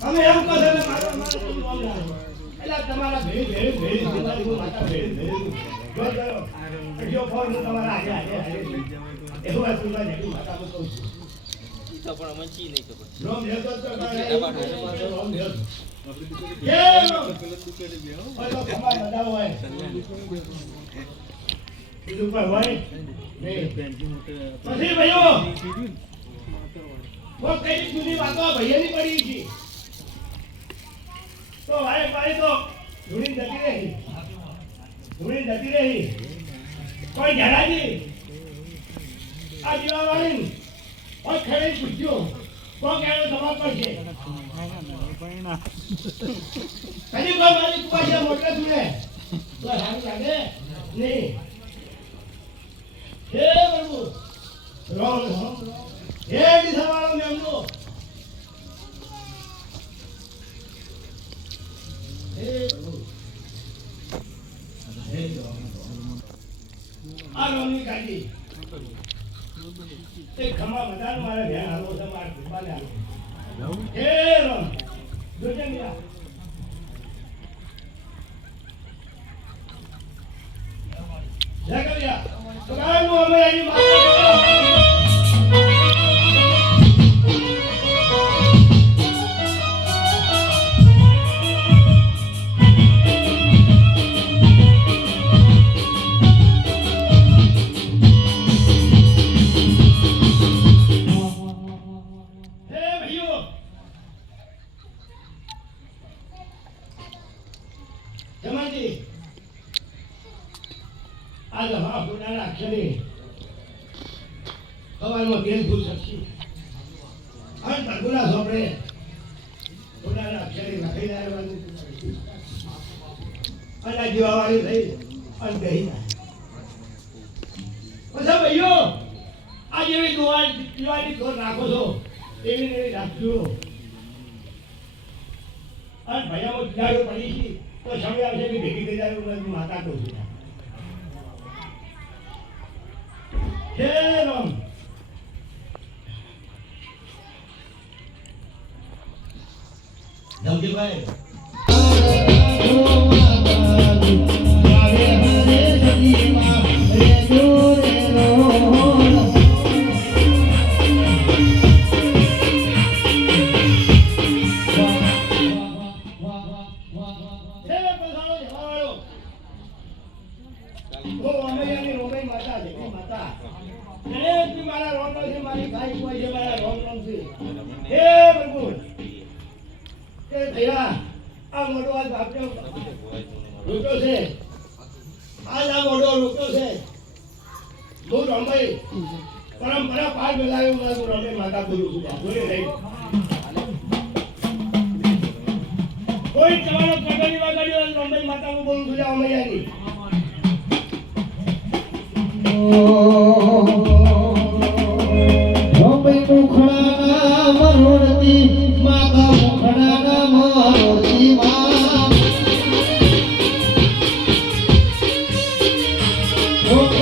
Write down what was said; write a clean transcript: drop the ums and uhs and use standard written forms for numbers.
અમે એમ કહો છો મારો એટલે તમારા ભેળ માતા ભેળ જો ફોન તમારા આજે એવું વાત માતા કહું છું તો પણ અમે ચી નહીં ખબર રોમ લેતો તો રોમ લેતો ઓલો કમા બધા હોય બીજું કોઈ હોય પછી ભાઈઓ वो कई जूनी बातों भैया नहीं पड़ी थी तो भाई तो धूनी जती रही कोई जरा जी आज वाली और खड़े पूछ्यो वो कह रहे समाज पर છે कहीं कोई मालिक को ये मोटा तुले तो हाथ लागे नहीं हे प्रभु रोम हे दिसवाळो नेमनो हे प्रभु हे आ रोमनी काजी તે ખમા બધાનો મારે ધ્યાન આલો છે માર કૃપાને આલો હે રોમ જોજે મિયા જગરિયા તો ગાયનો અમે આની માતા आज हमारा पुराना अक्षरी हवाई में केस भूल सकती और तगुना सोपड़े पुराना अक्षरी रखी जाए वाली अल्लाह जीवावाली થઈ અને ગઈ ના પછી ભાઈઓ આ જેવી દિવાળી દોર રાખો છો એવી ને રાખજો અને ભૈયામાં દિવાળી પડી છે તો સમય આવશે કે ભેગી થઈ જાય માતા કહું છું हे राम जल्दी भाई परंपरा पार मिलायो मैं रोमे माता गुरु बोले नहीं कोई चवानो कटनी वागड़ियो रोमे माता को बोलू सुजा मैया की रोमे मुखड़ा नाम रोड़ती माता मुखड़ा नाम रोड़ती मां Oh